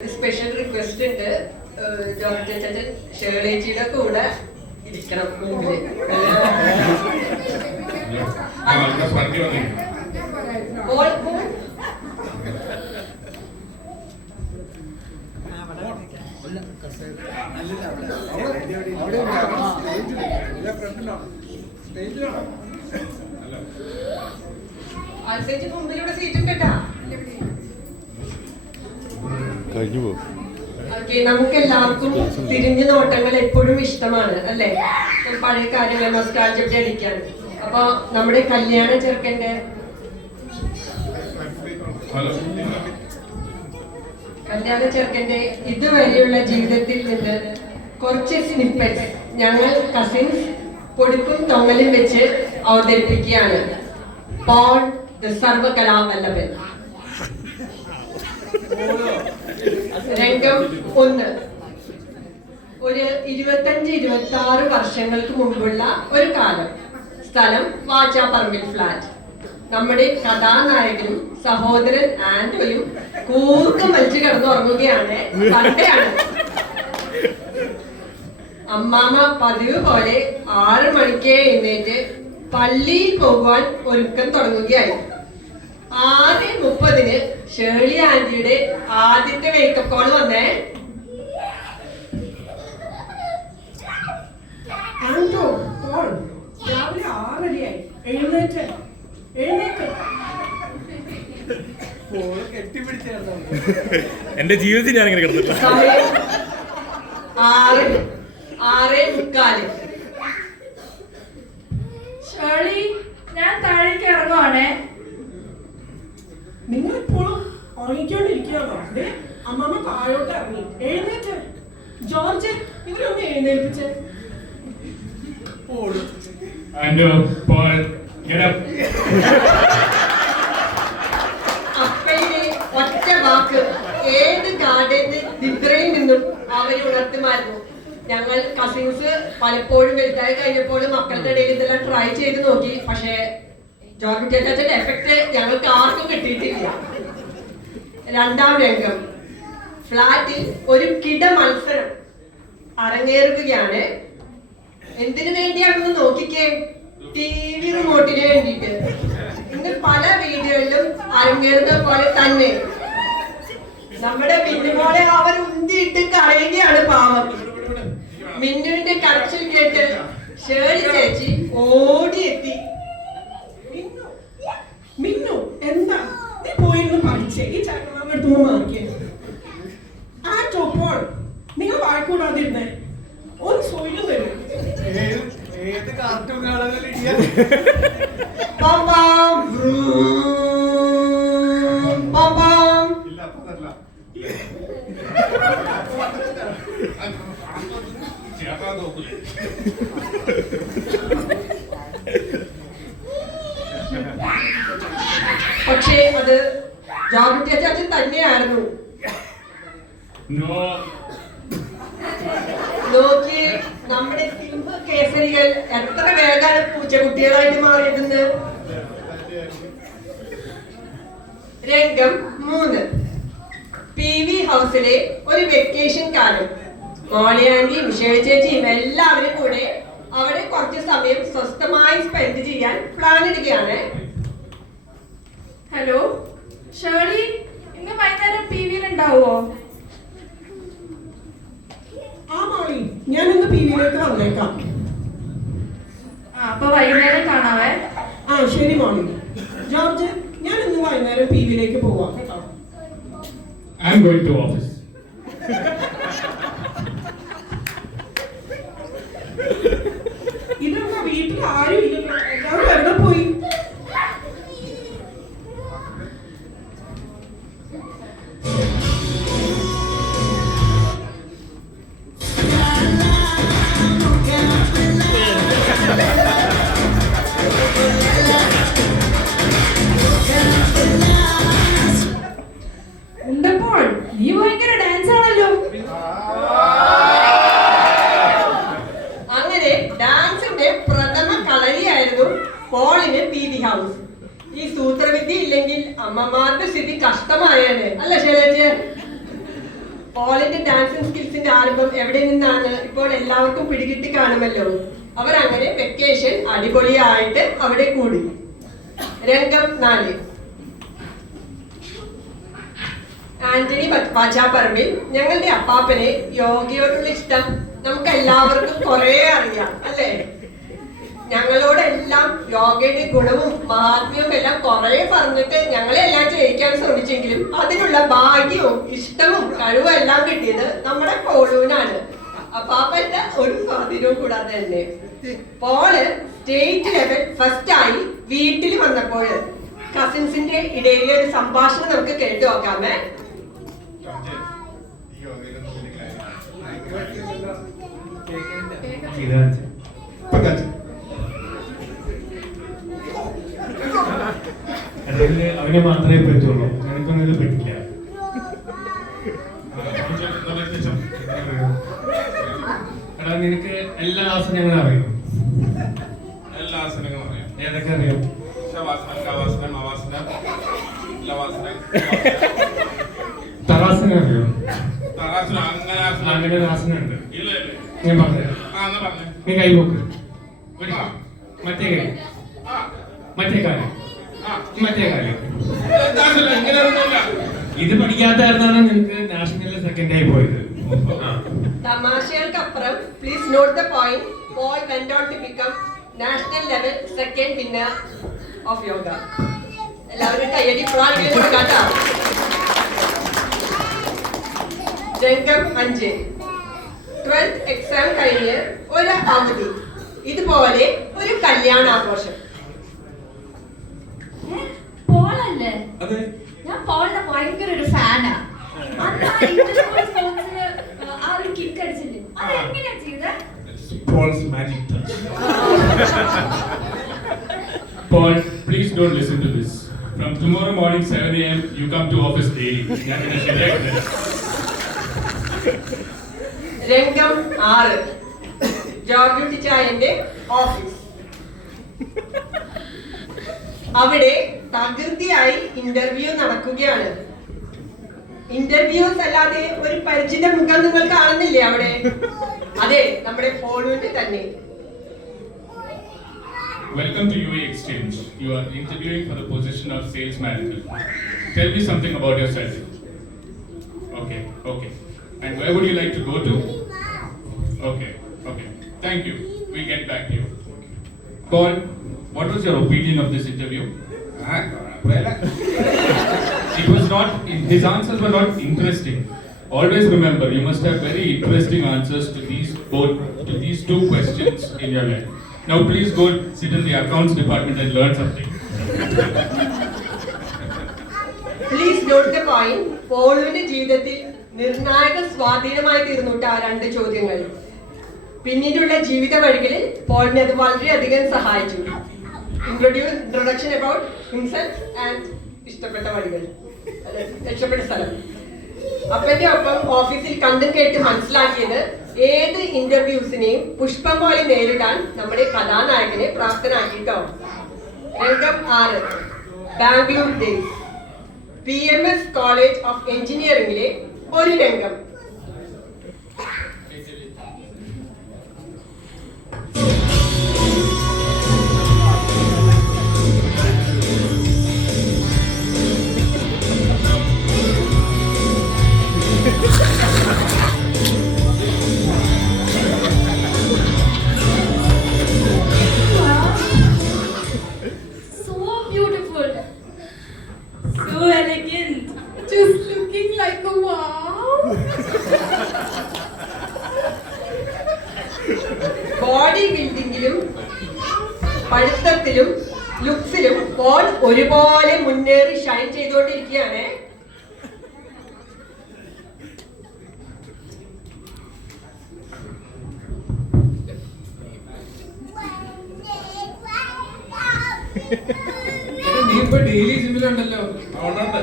Special request ഉണ്ട്. George ചേച്ചൻ ഷേളേച്ചിയുടെ കൂടെ ഇരിക്കണം മുമ്പില്. ആൽസേച്ചി മുമ്പിലൂടെ സീറ്റും കേട്ടാ. നമുക്ക് എല്ലാവർക്കും തിരിഞ്ഞു നോട്ടങ്ങൾ എപ്പോഴും ഇഷ്ടമാണ് അല്ലെ? പഴയ കാര്യങ്ങൾ നൊസ്റ്റാൾജിയ അടിക്കാൻ. അപ്പൊ നമ്മുടെ കല്യാണ ചെറുക്കന്റെ ഇതുവരെയുള്ള ജീവിതത്തിൽ നിന്ന് കുറച്ച് സ്നിപ്പെറ്റ്സ് ഞങ്ങൾ കസിൻസ് പൊടിക്കും തൊങ്ങലും വെച്ച് അവതരിപ്പിക്കുകയാണ്. പോൾ ദ സർവകലാവല്ലഭൻ. രംഗം 1. ഒരു 25-26 വർഷങ്ങൾക്ക് മുമ്പുള്ള ഒരു കാലം. സ്ഥലം വാച്ചാപ്പറമ്പിൽ ഫ്ലാറ്റ്. നമ്മുടെ കഥാനായകനും സഹോദരൻ ആന്റോയും കൂർക്കം വലിച്ചു കിടന്നുറങ്ങുകയാണ്. പണ്ടയാണ്. അമ്മാമ്മ പതിവ് പോലെ 6 മണിക്ക് എഴുന്നേറ്റ് പള്ളിയിൽ പോകുവാൻ ഒരുക്കം തുടങ്ങുകയായി. 6:30 ഷേർലി ആന്റിയുടെ ആദ്യത്തെ മേക്കപ്പ് കോൾ വന്നേ. ആന്റോ, കോൾ. രാവിലെ 6:30 എഴുന്നേറ്റ്. എന്റെ ജീവിതത്തിൽ ഞാൻ ഇങ്ങനെ കിടന്നിട്ട്. സമയം 6:45. ഷേർലി, ഞാൻ താഴേക്ക് ഇറങ്ങുവാണേ. നിങ്ങളിപ്പോഴും ഉറങ്ങിക്കൊണ്ടിരിക്കുകയാണോ? അമ്മമ്മ താഴോട്ട് ഇറങ്ങി. എഴുന്നേറ്റ്. ജോർജ്, ഇവരൊന്ന് എഴുന്നേൽപ്പിച്ച്. അപ്പയുടെ ഒറ്റ വാക്ക് ഏത് ഗാർഡന്റെ നിദ്രയിൽ നിന്നും അവരെ ഉണർത്തുമായിരുന്നു. ഞങ്ങൾ കസിൻസ് പലപ്പോഴും വലുതായി കഴിഞ്ഞപ്പോഴും മക്കളുടെ ഇടയിൽ ഇതെല്ലാം ട്രൈ ചെയ്ത് നോക്കി. പക്ഷേ ജോർജ് ചേച്ചന്റെ എഫക്ട് ഞങ്ങൾക്ക് ആർക്കും കിട്ടിയിട്ടില്ല. 2ാം രംഗം. ഫ്ലാറ്റിൽ ഒരു കിട മത്സരം അരങ്ങേറുകയാണ്. എന്തിനു വേണ്ടിയാണെന്ന് നോക്കിക്കേ. TV റിമോട്ടിന് വേണ്ടിയിട്ട്. ഇന്ന് പല വീഡിയോയിലും അരങ്ങേറുന്ന പോലെ തന്നെ നമ്മുടെ മിന്നുമോളെ അവർ ഉന്തിയിട്ട് കരയുകയാണ് പാവം. മിന്നുവിന്റെ കരച്ചിൽ കേട്ട് ഷേർലി ചേച്ചി ഓടിയെത്തി. മിന്നു, എന്താ നീ പോയിരുന്നു പഠിച്ചേ? ഈ ചക്കമാമ എടുത്തുമ്പോ മാറിക്കേ. ആന്റോ, പോൾ, നിങ്ങൾ വഴക്കൂടാതിരുന്നേ. ഒന്ന് സോയിലും തരും. ഏത് കാർട്ടൂൺ കാണാൻ പക്ഷേ അത് ജോർജ് ചേച്ചൻ തന്നെയായിരുന്നു. നോക്കി നമ്മുടെ സിംഹ കേസരികൾ എത്ര വേഗം പൂച്ചക്കുട്ടികളായിട്ട് മാറിയതെന്ന്. രംഗം 3. PV ഹൗസിലെ ഒരു വെക്കേഷൻ കാലം. മോളി ആന്റിയും ഷേർലി ചേച്ചിയും എല്ലാവരും കൂടെ അവിടെ കുറച്ച് സമയം സ്വസ്ഥമായി സ്പെൻഡ് ചെയ്യാൻ പ്ലാൻ ഇടുകയാണ്. ഹലോ ഷേർലി, ഇന്ന് വൈകുന്നേരം PV-യിൽ ഉണ്ടാവുമോ? ആ മോളി, ഞാനൊന്ന് PV-യിലേക്ക് വന്നേക്കാം. അപ്പൊ വൈകുന്നേരം കാണാവേ. ശരി മോളി. ജോർജ്, ഞാൻ ഇന്ന് വൈകുന്നേരം PV-യിലേക്ക് പോവാം കേട്ടോ. I am going to office. ഇതെന്താ വീട്ടിൽ ആരും ഇല്ലല്ലോ? എല്ലാവരും എവിടെ പോയി? ഉണ്ടപ്പോൾ നീ ഭയങ്കര ഡാൻസ് ആണല്ലോ. അങ്ങനെ ഡാൻസിന്റെ പ്രഥമ കളരിയായിരുന്നു പോളിന് PV ഹൗസ്. ഈ സൂത്രവിദ്യ ഇല്ലെങ്കിൽ അമ്മമാരുടെ സ്ഥിതി കഷ്ടമായേനെ, അല്ല ശൈലജ? പോളിന്റെ ഡാൻസിങ് സ്കിൽസിന്റെ ആരംഭം എവിടെ നിന്നാണ് ഇപ്പോൾ എല്ലാവർക്കും പിടികിട്ടി കാണുമല്ലോ. അവർ അങ്ങനെ വെക്കേഷൻ അടിപൊളിയായിട്ട് അവിടെ കൂടി. രംഗം 4. ആന്റണി പാച്ചാപ്പറമ്പിൽ. ഞങ്ങളുടെ അപ്പാപ്പനെ യോഗയോടുള്ള ഇഷ്ടം നമുക്ക് എല്ലാവർക്കും കുറെ അറിയാം അല്ലേ. ഞങ്ങളോടെല്ലാം യോഗയുടെ ഗുണവും മഹാത്മ്യവും എല്ലാം കുറെ പറഞ്ഞിട്ട് ഞങ്ങളെ എല്ലാം ചെയ്യിക്കാൻ ശ്രമിച്ചെങ്കിലും അതിനുള്ള ഭാഗ്യവും ഇഷ്ടവും കഴിവും എല്ലാം കിട്ടിയത് നമ്മുടെ പോളൂനാണ്. അപ്പാപ്പന്റെ ഒരു സ്വാധീനവും കൂടാതെ തന്നെ. പോള് സ്റ്റേറ്റ് ലെവൽ ഫസ്റ്റ് ആയി വീട്ടിൽ വന്നപ്പോൾ കസിൻസിന്റെ ഇടയിലെ ഒരു സംഭാഷണം നമുക്ക് കേട്ടു നോക്കാമേ. അതിൽ അവനെ മാത്രമേ പറ്റുള്ളൂ, നിനക്കൊന്നും ഇത് പറ്റില്ല. എടാ നിനക്ക് എല്ലാ ആസനങ്ങളും അറിയും. എല്ലാ ആസനങ്ങളും അറിയാം. ഏതൊക്കെ അറിയാം? ശവാസനം, കവാസനം, അവാസനം, ലവാസനം, തറാസനം അറിയോ? തറാസനം, അംഗനാസനം. അങ്ങനെ ഒരു ആസനം ഉണ്ട്. ഇല്ല ഇല്ല. ഞാൻ പറഞ്ഞുതരാം. എന്നാ പറഞ്ഞേ. നീ കൈ നോക്ക്. ഒരു മറ്റേ കൈ, മറ്റേ കാലം, മറ്റേ കാലം. ഇങ്ങനെയൊന്നുമില്ല. ഇത് പഠിക്കാത്തായിരുന്നാണ് നിനക്ക് നാഷണലിൽ സെക്കൻഡ് ആയി പോയത്. തമാശകൾക്കപ്പുറം please note the point. Paul went on to become national level second winner of yoga. എല്ലാവരും കയ്യടി പ്രാണികൾ കൊടുക്കാട്ടോ. രംഗം 5. 12th എക്സാം കഴിഞ്ഞ് ഒരു അവധി. ഇതുപോലെ ഒരു കല്യാണാഘോഷം. പോളല്ലേ? അതെ. ഞാൻ പോളിന്റെ ഭയങ്കര ഒരു ഫാനാ. ആ ഒരു കിക്ക് അടിച്ചില്ലേ, അത് എങ്ങനെയാ ചെയ്തത്? Paul's magic touch. Paul, please don't listen to this. From tomorrow morning 7 a.m. you come to office daily. ഞാൻ നിന്നെ ശരിയാക്കുന്നത്. രംഗം 6. ജോർജ് ടിച്ചായന്റെ ഓഫീസ്. അവിടെ തകൃതിയായി ഇന്റർവ്യൂ നടക്കുകയാണ്. ഇന്റർവ്യൂസ് അല്ലാതെ ഒരു പരിചിത മുഖം നിങ്ങൾ കാണുന്നില്ലേ അവിടെ? അതെ, നമ്മുടെ പോളൂന്റെ തന്നെ. Welcome to UA Exchange. You are interviewing for the position of sales manager. Tell me something about yourself. Okay. And where would you like to go to? Okay. Thank you. We'll get back to you. Paul, what was your opinion of this interview? It was not. His answers were not interesting. Always remember, you must have very interesting answers to these two questions in your life. Now, please go sit in the accounts department and learn something. Please note the point. പോളിന്റെ ജീവിതത്തിൽ നിർണായക സ്വാധീനമായി തീർന്നുട്ട ആ 2 ചോദ്യങ്ങൾ. പിന്നീടുള്ള ജീവിത വഴികളിൽ പോളിനെ അത് വളരെയധികം സഹായിച്ചു. ഇൻട്രൊഡക്ഷൻ അബൌട്ട് ഹിംസെൽഫ് ആൻഡ് ഇഷ്ടപ്പെട്ട വഴികൾ, രക്ഷപ്പെട്ട സ്ഥലം. അപ്പന്റെ ഒപ്പം ഓഫീസിൽ കണ്ടും കേട്ട് മനസ്സിലാക്കിയത് ഏത് ഇന്റർവ്യൂസിനെയും പുഷ്പം പോലെ നേരിടാൻ നമ്മുടെ കഥാനായകനെ പ്രാപ്തനാക്കിട്ടോ. രംഗം 6. Bangalore Days. PMS college of എഞ്ചിനീയറിംഗിലെ ഒരു രംഗം. So beautiful, so elegant, just looking like a wow. Body ബിൽഡിംഗിലും പഠിത്തത്തിലും ലുക്സിലും പോൾ ഒരുപോലെ മുന്നേറി ഷൈൻ ചെയ്തുകൊണ്ടിരിക്കുകയാണ്. നീ ഇപ്പൊ ഡെയിലി ജിമ്മിലുണ്ടല്ലോ. അതുകൊണ്ടുണ്ട്.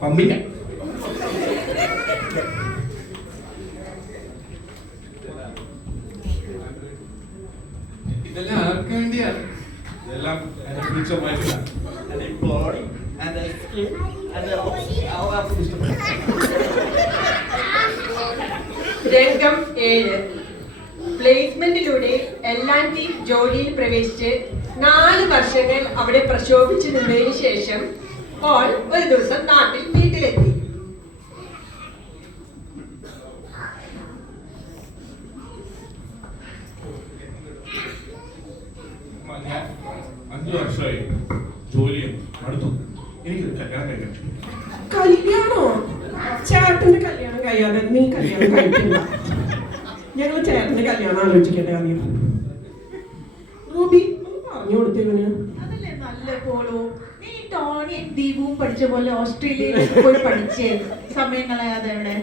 പമ്പില്ല. ഇതെല്ലാം ആർക്ക് വേണ്ടിയാ? ഇതെല്ലാം എന്റെ ഫ്യൂച്ചർ വൈഫിനാണ്. എന്റെ ബോഡി, എന്റെ സ്കിൻ, എന്റെ ഇഷ്ടപ്പെട്ടു. രംഗം 7. പ്ലേസ്മെന്റിലൂടെ L&T ജോലിയിൽ പ്രവേശിച്ച് 4 വർഷങ്ങൾ അവിടെ പ്രക്ഷോഭിച്ചു നിന്നതിന് ശേഷം പോൾ ഒരു ദിവസം നാട്ടിൽ വീട്ടിലെത്തി. ഞാൻ 5 വർഷമായി ജോലിയും അടുത്തു. എനിക്കൊരു കല്യാണം കഴിക്കണം. കല്യാണോ? ചേട്ടന്റെ കല്യാണം കഴിയാതെ നീ കല്യാണം കഴിക്കണ്ട. ഞങ്ങൾ ചേട്ടന്റെ കല്യാണം ആലോചിക്കട്ടെ ആദ്യം. റൂബി ഒന്ന് പറഞ്ഞു കൊടുത്തിവന്. അതല്ലേ നല്ല പോളോ. നീ ടോണിയും ദീപവും പഠിച്ച പോലെ ഓസ്ട്രേലിയയിൽ പോയി പഠിച്ചേ. സമയം കളയാതെ അവിടെ.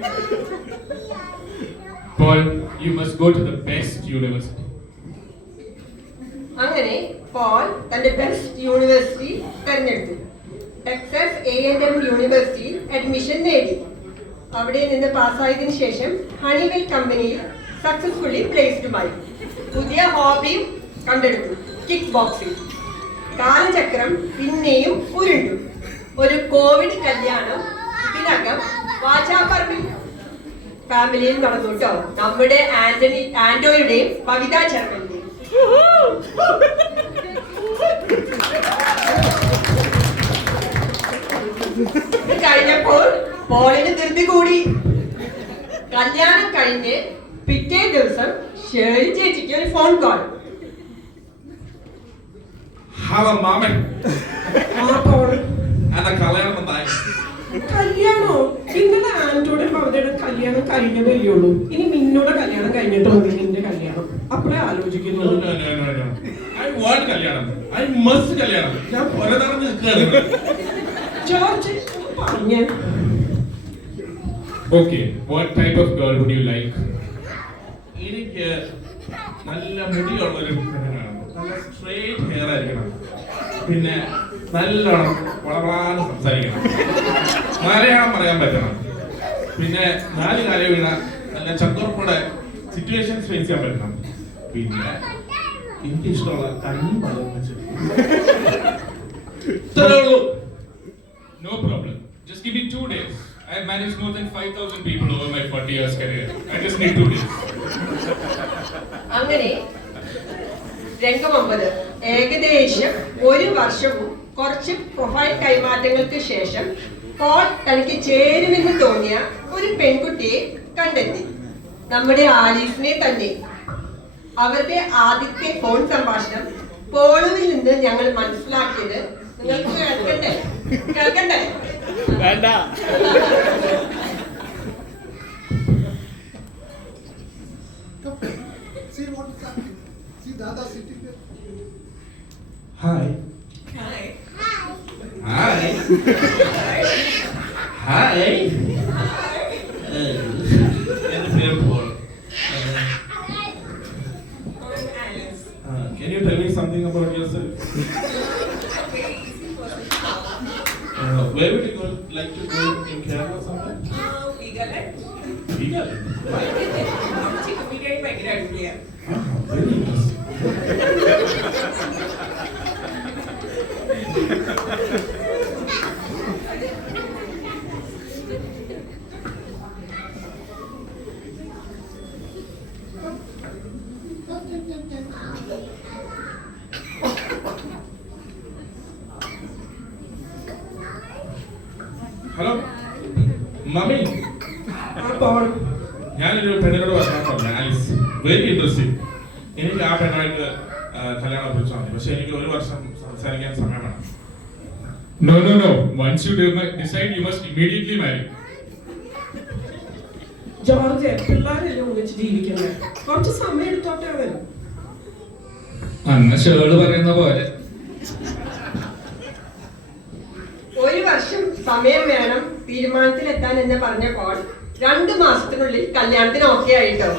Paul, you must go to the best university. അങ്ങനെ പോൾ തന്റെ ബെസ്റ്റ് യൂണിവേഴ്സിറ്റി തെരഞ്ഞെടുത്തു. ടെക്സസ് A&M യൂണിവേഴ്സിറ്റി അഡ്മിഷൻ നേടി. അവിടെ നിന്ന് പാസ്സായതിനു ശേഷം ഹണിവെൽ കമ്പനിയിൽ സക്സസ്ഫുള്ളി പ്ലേസ്ഡുമായി. പുതിയ ഹോബിയും കണ്ടെടുത്തു, കിക്ക് ബോക്സിംഗ്. കാലചക്രം പിന്നെയും ഉരുണ്ടു. ഒരു കോവിഡ് കല്യാണം ഇതിനകം വാചാപർമ്മിൽ ഫാമിലിയിൽ നടന്നു കേട്ടോ. നമ്മുടെ ആന്റോയുടെയും കവിത ശർമ്മന്റെയും. ഇത് കഴിഞ്ഞപ്പോൾ പോളിന് ധൃതി കൂടി. കല്യാണം കഴിഞ്ഞ് പിറ്റേ ദിവസം ഷേർലി ചേച്ചിക്ക് ഒരു ഫോൺ കോൾ. ഹലോ മാമൻ, ആ പോൾ. എന്റെ കല്യാണം എന്തായി? കല്യാണോ? ഇന്നലെ ആന്റോടെ അവരുടെ കല്യാണം കഴിഞ്ഞതേ ഉള്ളൂ. ഇനി നിന്നോടെ കല്യാണം കഴിഞ്ഞിട്ട് മതി നിന്റെ കല്യാണം. അപ്പഴേ ആലോചിക്കുന്നുള്ളൂ. I want കല്യാണം. I must കല്യാണം. ഞാൻ പൊരതറഞ്ഞ് നിൽക്കുകയാണ്. ജോർജ് പറഞ്ഞേ. Okay, what type of girl would you like? എനിക്ക് നല്ല മുടിയുള്ളൊരു പെണ്ണാണ്. നല്ല സ്ട്രേറ്റ് ഹെയർ ആയിരിക്കണം. പിന്നെ നല്ലോണം വളവാന്ന് സംസാരിക്കണം. മലയാളം പറയാൻ പറ്റണം. പിന്നെ 4 കാര്യം വീണ നല്ല ചക്കുറപ്പോടെ സിറ്റുവേഷൻസ് ഫേസ് ചെയ്യാൻ പറ്റണം. പിന്നെ എനിക്ക് ഇഷ്ടമുള്ള കണ്ണും പലതും വെച്ച് ഇത്രേ ഉള്ളൂ. No problem. Just give me 2 days. I have managed more than 5,000 people over my 40 years career. I just need 2 days. അങ്ങനെ രംഗം 9. ഏകദേശം 1 വർഷവും കുറച്ച് പ്രൊഫൈൽ കൈമാറ്റങ്ങൾക്ക് ശേഷം പോൾ തനിക്ക് ചേരുമെന്ന് തോന്നിയ ഒരു പെൺകുട്ടിയെ കണ്ടെത്തി. നമ്മുടെ ആലീസിനെ തന്നെ. അവരുടെ ആദ്യത്തെ ഫോൺ സംഭാഷണം പോളുവിൽ നിന്ന് ഞങ്ങൾ മനസ്സിലാക്കിയത് നിങ്ങൾക്ക് കേൾക്കണ്ടേ? വേണ്ട. See what is happening. See Dada sitting there. Hi. Hi. Hi. Hi. എന്റെ പേര് Paul. Can you tell me something about yourself? Where would you like to go in Kerala somewhere? Vegan. Why? Very interesting. Hello mummy, ആ Paul. ഞാനൊരു പെണ്ണിനോട് പറഞ്ഞു, Alice. Very interesting. എനിക്ക് ആ പെണ്ണായിട്ട് കല്യാണം കുറിച്ചാൽ മതി. പക്ഷെ എനിക്ക് 1 വർഷം സംസാരിക്കാൻ സമയം വേണം. No. Once you decide, you must immediately marry. George പിള്ളേരെല്ലാം ഒന്നിച്ച് ജീവിക്കണ്ടേ? കുറച്ച് സമയം എടുത്തോട്ടെ അവൻ. അന്ന് ഷേള് പറയുന്ന പോലെ. 1 വർഷം സമയം വേണം തീരുമാനത്തിലെത്താൻ എന്ന് പറഞ്ഞ പോൾ 2 മാസത്തിനുള്ളിൽ കല്യാണത്തിന് ഓക്കെ ആയിട്ടോ.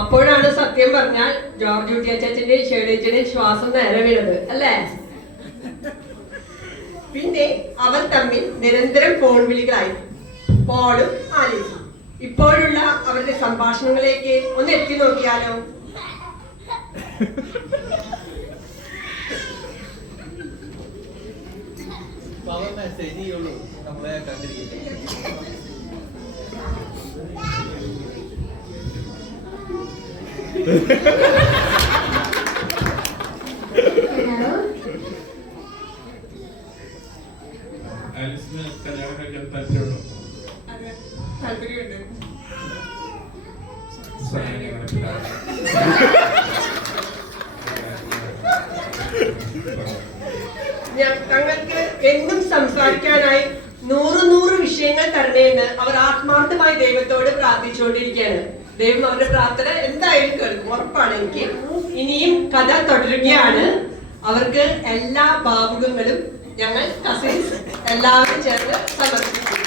അപ്പോഴാണ് സത്യം പറഞ്ഞാൽ ജോർജ് കുട്ടിയച്ചാച്ചന്റെയും ഷേളിയച്ചന്റെയും ശ്വാസം നേരെ വീണത് അല്ലേ? പിന്നെ അവർ തമ്മിൽ നിരന്തരം ഫോൺ വിളികളായി. പോളും ആലീസും. ഇപ്പോഴുള്ള അവരുടെ സംഭാഷണങ്ങളിലേക്ക് ഒന്ന് എത്തി നോക്കിയാലോ? പവർ മെസ്സേജ് ചെയ്യുള്ളൂ നമ്മളെ കണ്ടിരിക്കുന്നത്. ആലിസിന് കല്യാണം കഴിക്കാൻ താല്പര്യമുണ്ടോ? അതെ, താല്പര്യമുണ്ട്. തങ്ങൾക്ക് എന്നും സംസാരിക്കാനായി 100 വിഷയങ്ങൾ തരണേന്ന് അവർ ആത്മാർത്ഥമായി ദൈവത്തോട് പ്രാർത്ഥിച്ചുകൊണ്ടിരിക്കുകയാണ്. ദൈവം അവരുടെ പ്രാർത്ഥന എന്തായാലും കേൾക്കും, ഉറപ്പാണ് എനിക്ക്. ഇനിയും കഥ തുടരുകയാണ്. അവർക്ക് എല്ലാ ഭാവുകങ്ങളും ഞങ്ങൾ കസിൻസ് എല്ലാവരും ചേർന്ന് സമർപ്പിക്കും.